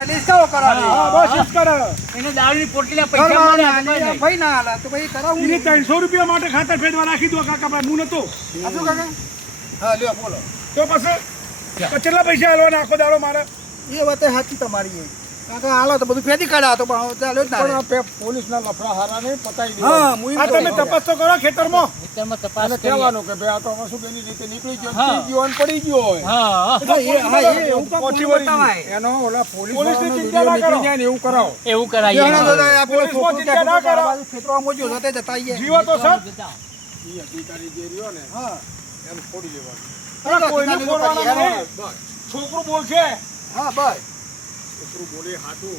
ડિસ્કાઉ કરાવી હા બસ જ કરે એને દારૂની પોટલીના પૈસા મળ્યા ભાઈ ના હાલા તો ભાઈ કરાવું એને 300 રૂપિયા માટે ખાતર ફેરવા રાખી દો કાકા ભાઈ હું નતો શું કાકા હા લ્યો બોલો તો પછી કેટલા પૈસા હાલવાના આખો દાડો મારે એ વાત સાચી તમારી કાકા હાલો તો બધું ફેદી કાઢ્યા તો પણ ચાલ્યો જ ના પણ પોલીસના લફડા હારા ને પતાઈ દે હા હું આ તમે તપાસ તો કરો ખેતરમાં ખેતરમાં તપાસ અને કરીએ. કહેવાનું કે ભાઈ આ તો હવે શું એની રીતે નીકળી ગયો થઈ ગયો અને પડી ગયો હોય હા પછી વળી એનો ઓલા પોલીસની ચિંતા ના કરો ને એવું કરાવો એવું કરાવીએ. પોલીસમાં ચિંતા ના કરો ખેતરમાં મોજો જતે જતા આઈએ જીવો તો સર જતા. ઈ અધિકારી જે રહ્યો ને હા એમ છોડી દેવાનું હા, અરે કોઈને અધિકારી બોલવાનું લોકો નહીં. બસ. છોકરું બોલશે હા બસ છોકરું બોલે હાચું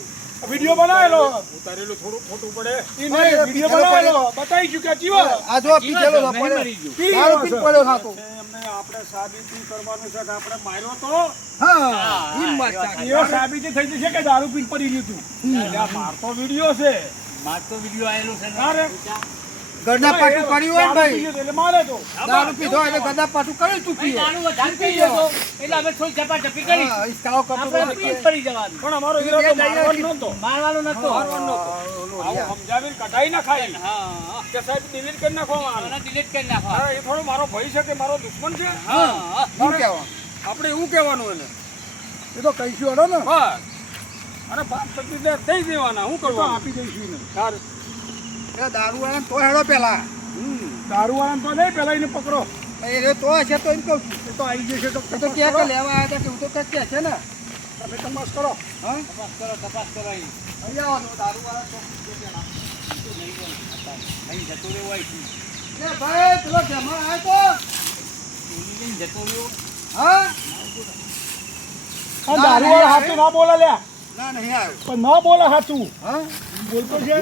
વિડિયો બનાવેલો ઉતારેલું થોડું ખોટું પડે ઈ નહીં વિડિયો બનાવેલો બતાઈ ચૂક્યા જીવો આ જો પીછેલો નહીં પડ્યો મરી ગયું. દારૂ પીને પડ્યો થાતો એમને આપણે સાબિતી કરવાનું છે કે આપણે માર્યો તો હા ઈ વાત સાચી એ સાબિતી થઈ જશે કે દારૂ પીને પડી ગયું તું એટલે આ મારતો વિડિયો છે માર તો વિડીયો આયેલો છે ને. અરે ગરડા પાટું કર્યું હોય ને દારૂ ભાઈ પી ગયો એટલે મારે તો દારૂ પીધો એટલે ગરડા પાટું કરી ભાઈ ચૂકી દારૂ વધારે પી ગયો તો એટલે અમે થોડી ઝપાઝપી કરી. હા ઇસ્કાઓ કરતો આપણે પી જ પડી જવાનું. પણ અમારો ઈરાદો મારવાનો નહોતો મારવાનો નતો. આવું સમજાવીને કઢાઈ ના ખાઈ હા કે સાહેબ ડિલીટ કરી નાખો આને. આને delete કરી નાખો. અરે એ થોડો મારો ભાઈ છે કે મારો દુશ્મન છે હા શું કહેવાનું આપણે એવું કહેવાનું એને એ તો કહીશું હડો ને બસ અને બાપ તકલીફ થઈ દેવાના હું કરવાનું આપી દઈશું એને સારું એ દારૂ વાળા તો હેડો પેલા દારૂ વાળાને તો નહીં પેલા એને પકડો એ તો હશે તો એમ કહું છું એ તો આવી જશે તો એ તો ક્યાં કે લેવા આવ્યા હતા કે હું તો કંઈક કહે છે ને તમે તપાસ કરો હા તપાસ કરો અહીં. અહીં આવવાનું દારૂ વાળા તો અહીં જતો રહેવો અહીંથી. એ ભાઈ પેલો જમા આવ્યો ચોરી લઈને જતો રહ્યો. તો હા દારૂ વાળા હાથું ના બોલે લ્યા ના નહીં આવ્યો પણ ના બોલે હાથું હા બોલતો છે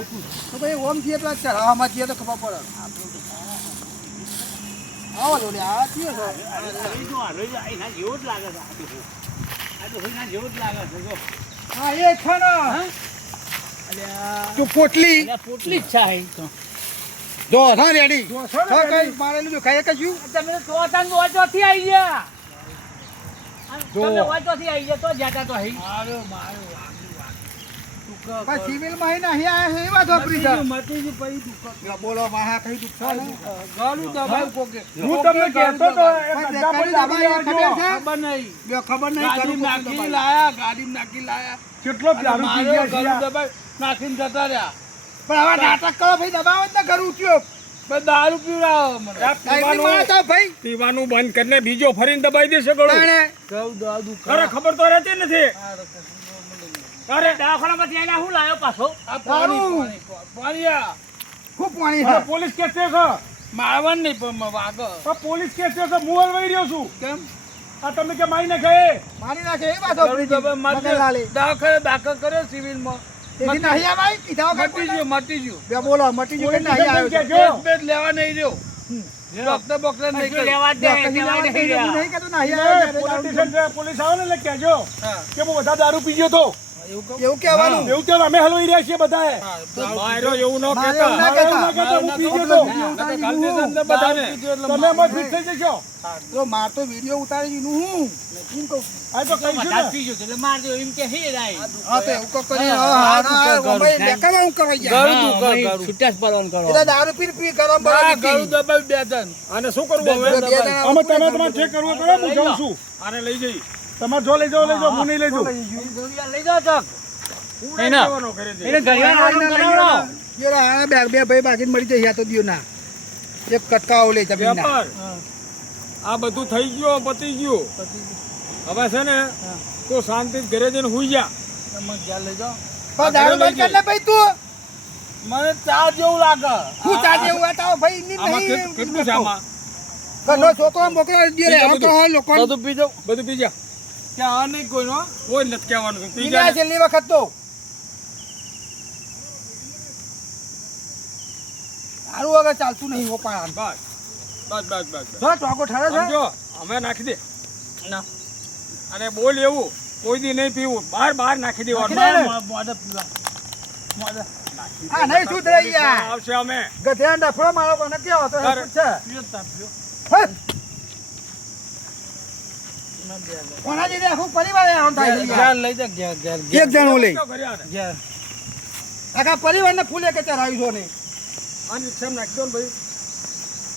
તો ભાઈ ઓમ થઈએ તો ચઢાવવામાં જઈએ તો ખબર પડે આવો લો લે આ થયો છે એના જેવો જ લાગે છે આ તો એના જેવો જ લાગે છે જો. હા એ છે ને અલ્યા તું પોટલી અલ્યા પોટલી જ છે આ અહીં તો. જો હા રેડી જો છો ને હા કઈ રેડી? મારેલું જો ખાઈ કશું તમે તો ચોથાને વાંચવાથી આવી ગયા. જો. તમે વાંચવાથી આવી ગયા તો જતા તો અહીં. પણ સિવિલ માં અહીં નહીં આયા છે એ વાત વાપરી છે બોલો માહા કઈ દુખ છે ને ગાલું દબાવ કોકે. હું તમને કહેતો તો એ પણ ગદ્દા પર દેખાડી દાબી દબાઈ આવજો. ખબર છે? ખબર નહીં. બે ખબર નહીં ગાડી કરું નાખી લાયા, ગાડી નાખી લાયા. કેટલો દારૂ પી ગયા છે આ? દબાઈ નાખીને જતા રહ્યા. પણ હવે નાટક કરો ભાઈ દબાવ જ ને ઘર ઉઠ્યો પણ દારૂ પીવડાવો મને. ટાઈમની માણસ આવો ભાઈ પીવાનું બંધ કરીને બીજો ફરીને દબાઈ દેશે ગળું તાણે કહું દાદુ અરે ખબર તો રહેતી નથી અરે દવાખાનામાંથી આવીને હું લાયો પાછો? આ દારૂ. પાણી, પાણી આ. ખૂબ પાણી હા, છે પોલીસ કેસ છે કે? મારવાનું નહીં પણ વાગો. પણ પોલીસ કેસ છે કે હું હલવાઈ રહ્યો છું કેમ? આ તમે કે માઈને ગયે મારી નાખે એ વાત વાપરી છે મગનલાલે. દવાખાને દાખલ કર્યો સિવિલમાં. તેથી નહીં આવ્યા કીધા વગર મટી ગયો, મટી ગયો. બે બોલો મટી ગયું કે નહીં આવ્યો છે? જો. બેટ લેવા નહીં રહ્યો. ડોક્ટર બોક્ટર નહીં કર્યું. બે કहीं લેવા નહીં ગયું, હું નહીં કહેતો નહીં આવ્યો છે. પોલીસ સ્ટેશન છે, પોલીસ આવે ને એટલે કહેજો હા. કે હું બધા દારૂ પી ગયો તો એવું કહું? એવું કહેવાનું એવું તો અમે હલવાઈ રહ્યા છીએ બધાએ હા, મારો એવું ન મારે એવું ના કહેતા કહેતા. હું પી ગયો તો વિડીયો ઉતારી કાલની દીધું અંદર બધાને તમે એમાં ફિટ થઈ જશો તો માર તો વિડીયો ઉતારી દીધું હું એમ કહું આ તો કહીશું વધારે ને પી ગયો એટલે મારજો એમ કે હે રાય. હા તો એવું કહું કરી બેકામાં હું કરવા ગયા છૂટા જ પાલન કરો. એટલે દારૂ પી ગરમ બરાબર ગળું દબાવી બે જણ. આને શું કરવું હવે બે જણા અમે તમે તમારે ચેક કરવું કરો હું જાઉં છું આને લઈ જઈ તમારે જો લઈ જાઓ હું નહીં લઈ જાઉં લઈ જાઓ ચોક. એને જવાનો ઘરેથી. એને ઘડિયાળ બનાવડો. બે ભાઈ બાકી મળી જાય તો દિયો ના એક કટકાઓ લે જમીન વેપાર આ બધું થઈ ગયું પતી ગયું હવે છે ને તો શાંતિ ઘરે જઈને હુઈ જા તમે ઘેર લઈ જાઓ. પણ દારૂ બંધ કર લે ભાઈ તું મને ચા જેવું લાગે. હું ચાજે હું હતા ભાઈ ની આમાં નહીં કેટલું છે આમાં ઘરનો છોકરો મોકલો દે રે બીજું આમ તો લોકો બધું પી જાઓ. બધું પી જા ત્યાં નહીં કોઈનો. કોઈ નથી કહેવાનું છે. પી પીલા જા ને. છેલ્લી વખત તો દારૂ વગર ચાલતું નહીં હો પાણ બસ બસ બસ બસ બસ જો ચોકો ઠરે છે સમજો અમે નાખી દે ના. અને બોલ એવું કોઈ દી નહીં પીવું બહાર બહાર નાખી દેવાનું નાખી દે. મોઢે પીવા. મોઢે. આ નહીં શું થઈ ગયા આવશે અમે ગધેડા ડફડો મારો કોને કેવો તો તારે. છે પીઓ તાર પીઓ. હે કોનાથી રે આખું પરિવાર આમ થાય છે યાર. એક જણો લઈ ઘરે આને. આખા પરિવારને ફૂલે કે ચરાવી છો નહીં. આ રિક્ષામાં નાખી દો ને ભાઈ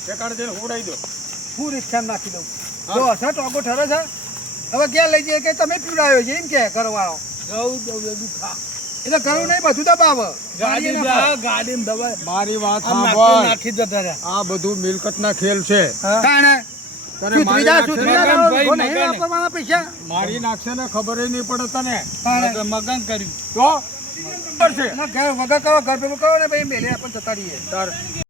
ઠેકાણે જઈને હોવડાવી દો. હું રિક્ષામાં નાખી દઉં. જો હશે ટોકો ઠરે છે. હવે ક્યાં લઈ જઈએ કે તમે પીવડાવ્યો છે એમ કે ઘરવાળો. એટલે ઘરું નહીં બધું દબાવ. મારી વાત સાંભળ. આ બધું મિલકતના ખેલ છે. તાણે તને મારી સુધરી જા, નાખશે સુધરી ને? જા, લોકો નહીં વાપરવાના પૈસા. મારી નાખશે ને ખબર નહીં પડે તને. તાણે મગન કર્યું તો ખબર છે ઘર વગર કરો, ઘર ભેગું કરો ને ભાઈ મેલે આપણને જતા રહીએ. તાર